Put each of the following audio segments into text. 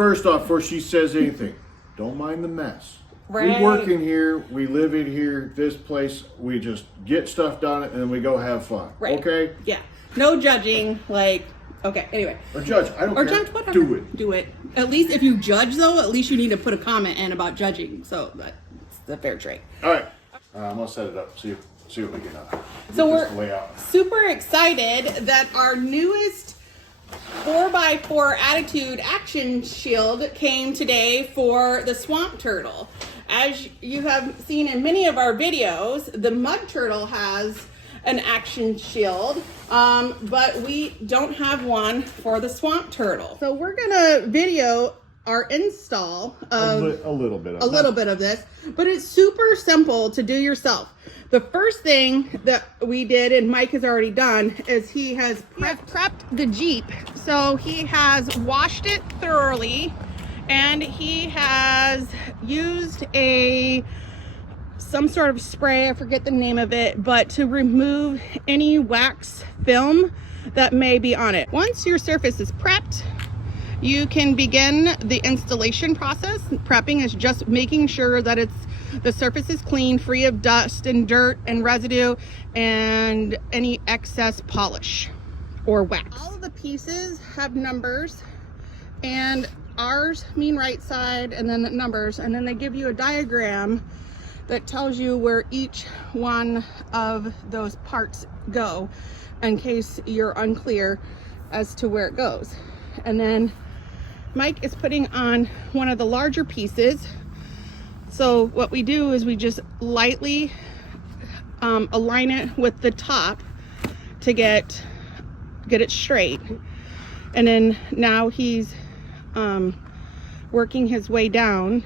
first off, before she says anything, don't mind the mess. Right. We work in here, we live in here, this place, we just get stuff done and then we go have fun. Right. Okay? Yeah. No judging, like, okay, anyway. Or judge, I don't Or care. judge, whatever. Do it. Do it. At least if you judge, though, at least you need to put a comment in about judging. So that's the fair trade. All right. I'm going to set it up, see what we get on. So Get we're this layout. super excited that our newest 4x4 Attitude Action Shield came today for the Swamp Turtle. As you have seen in many of our videos, the Mud Turtle has an action shield, but we don't have one for the Swamp Turtle. So we're gonna video our install of a little bit of this, but it's super simple to do yourself. The first thing that we did, and Mike has already done, is he has prepped the Jeep. So he has washed it thoroughly, and he has used some sort of spray, I forget the name of it, but to remove any wax film that may be on it. Once your surface is prepped, you can begin the installation process. Prepping is just making sure that the surface is clean, free of dust and dirt and residue and any excess polish or wax. All of the pieces have numbers, and ours mean right side and then the numbers, and then they give you a diagram that tells you where each one of those parts go in case you're unclear as to where it goes. And then Mike is putting on one of the larger pieces. So what we do is we just lightly align it with the top to get it straight. And then now he's working his way down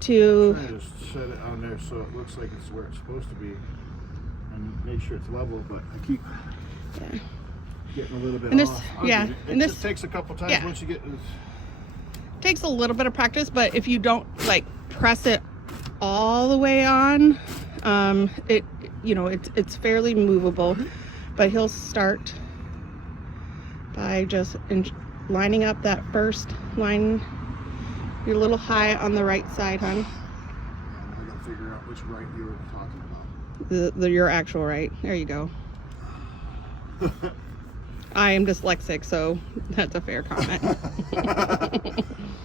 to just set it on there so it looks like it's where it's supposed to be and make sure it's level, but I keep getting a little bit off. And this just takes a couple times once you get takes a little bit of practice, but if you don't like press it all the way on, it's fairly movable. But he'll start by just lining up that first line. You're a little high on the right side, hon. I gotta figure out which right you were talking about. Your actual right. There you go. I am dyslexic, so that's a fair comment.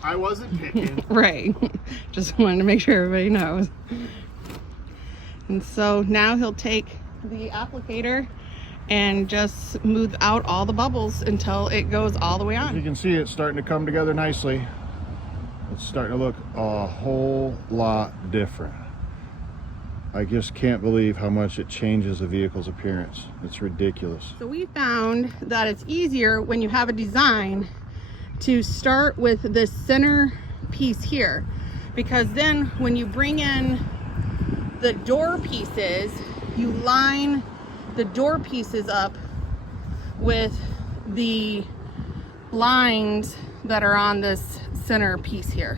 I wasn't picking. Right. Just wanted to make sure everybody knows. And so now he'll take the applicator and just smooth out all the bubbles until it goes all the way on. You can see it's starting to come together nicely. It's starting to look a whole lot different. I just can't believe how much it changes the vehicle's appearance. It's ridiculous. So we found that it's easier when you have a design to start with the center piece here, because then when you bring in the door pieces, you line the door pieces up with the lines that are on this center piece here.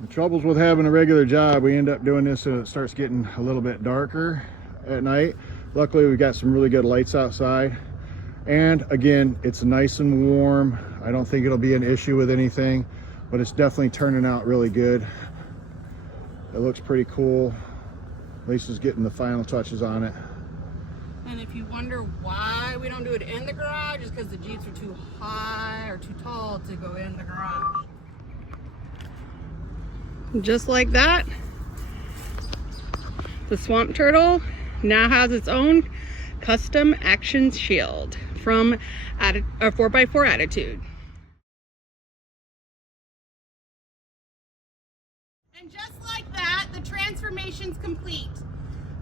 The troubles with having a regular job, we end up doing this and it starts getting a little bit darker at night. Luckily, we've got some really good lights outside. And again, it's nice and warm. I don't think it'll be an issue with anything, but it's definitely turning out really good. It looks pretty cool. Lisa's getting the final touches on it. And if you wonder why we don't do it in the garage, it's because the Jeeps are too high or too tall to go in the garage. Just like that, the Swamp Turtle now has its own custom action shield from a 4x4 Attitude. And just like that, the transformation's complete.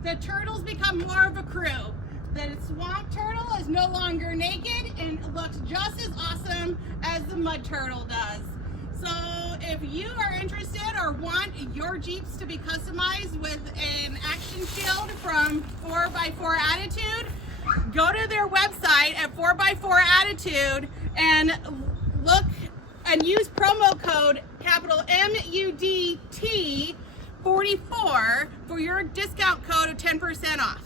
The turtles become more of a crew. The Swamp Turtle is no longer naked and looks just as awesome as the Mud Turtle does. So if you are interested or want your Jeeps to be customized with an action shield from 4x4 Attitude, go to their website at 4x4 Attitude and look and use promo code capital MUDT44 for your discount code of 10% off.